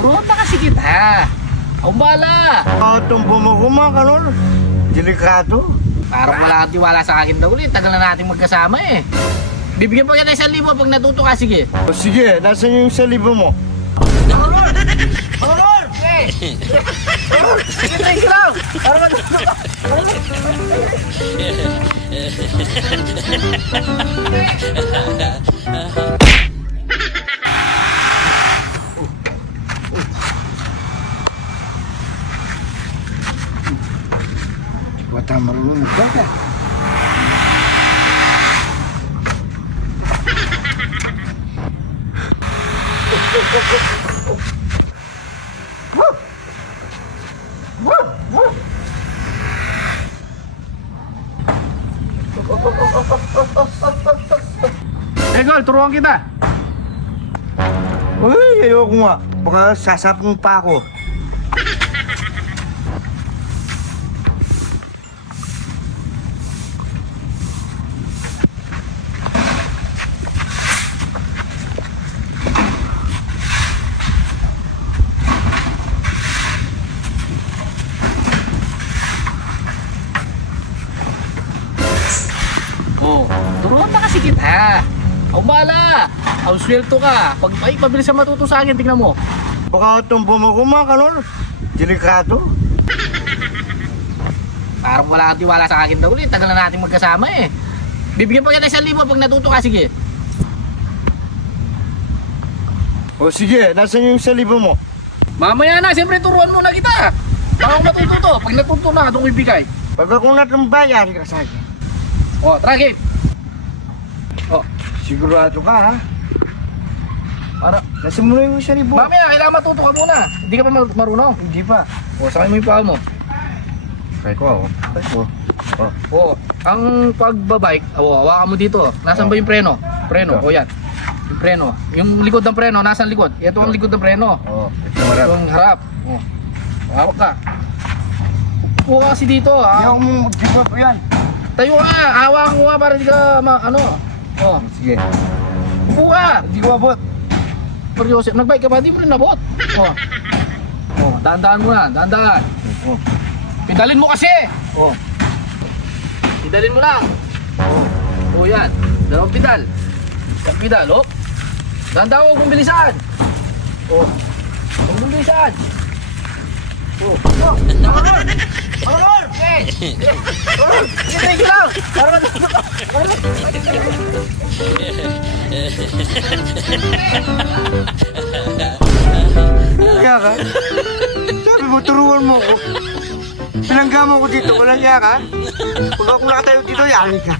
turuan pa kasi kita. Ang bala. Tumbo mo kumakanon. Delikado. Parang wala kang tiwala sa akin daw ulit. Tagal na natin magkasama eh. Bibigyan pa kita 1,000 pag natuto ka, sige. O sige, nasan yung 1,000 mo? Marunol! Marunol! Eh! Sige, thank you lang! Para matuto ka! Bata marunong magbaga. Gol, turuan kita! Uy, ayoko nga. Baka sasapong pa ako. Oh, turuan pa kasi kita. Ang bala. Ang swelto ka. Pag ay, pabilis na matuto sa akin, tingnan mo. Baka tumbo mo kumakanon. Delikado. Parang wala kang tiwala sa akin daw ulit. Tagal na natin magkasama eh. Bibigyan pa kita 1,000 pag natuto ka, sige. O sige, nasan yung 1,000 mo? Mamaya na, siyempre turuan muna kita. Para ako matuto to. Pag natuto na, itong ibigay. Pag ako natambayan ka sa akin. Oh, tara game. Oh, Sigurado ka ha? para. Nasa mo na yung 1,000. Mamaya, kailangan matuto ka muna. Hindi ka pa marunong. Hindi pa. O, sakay mo yung paa mo. Kaya ko ako. Kaya ko. O, ang pagbabike, hawakan mo dito. Nasaan ba yung preno? Preno, Ito. o yan. Yung preno. Yung likod ng preno, nasaan likod? Ito ang likod ng preno. Oo. Ito marap. Yung harap. O, hawak ka. Upo ka kasi dito, Hindi ha? ako mag-give up yan. Tayo ka, hawakan mo nga para di ka, ano. O, Sige. upo ka. Hindi ko abot. Pero Joseph, nagbike ka ba? Di mo rin nabot. O, dahan-dahan mo na, dahan-dahan. Oh. Pidalin mo kasi! Oh. Pidalin mo lang. Oh. Oh, yan. Dalawang pidal. Isang pidal, oh. Dahan-dahan, huwag mong bilisan. Oh. Huwag mong bilisan. Oh. Oh. Marunol! Marunol! Okay. Marunol! Sige, sige lang. Para matuto ka. Kaya ka? Sabi mo, turuan mo ako. Pinangga mo ko dito, walang iya ka? Pag ako nakatayo dito, yari ka.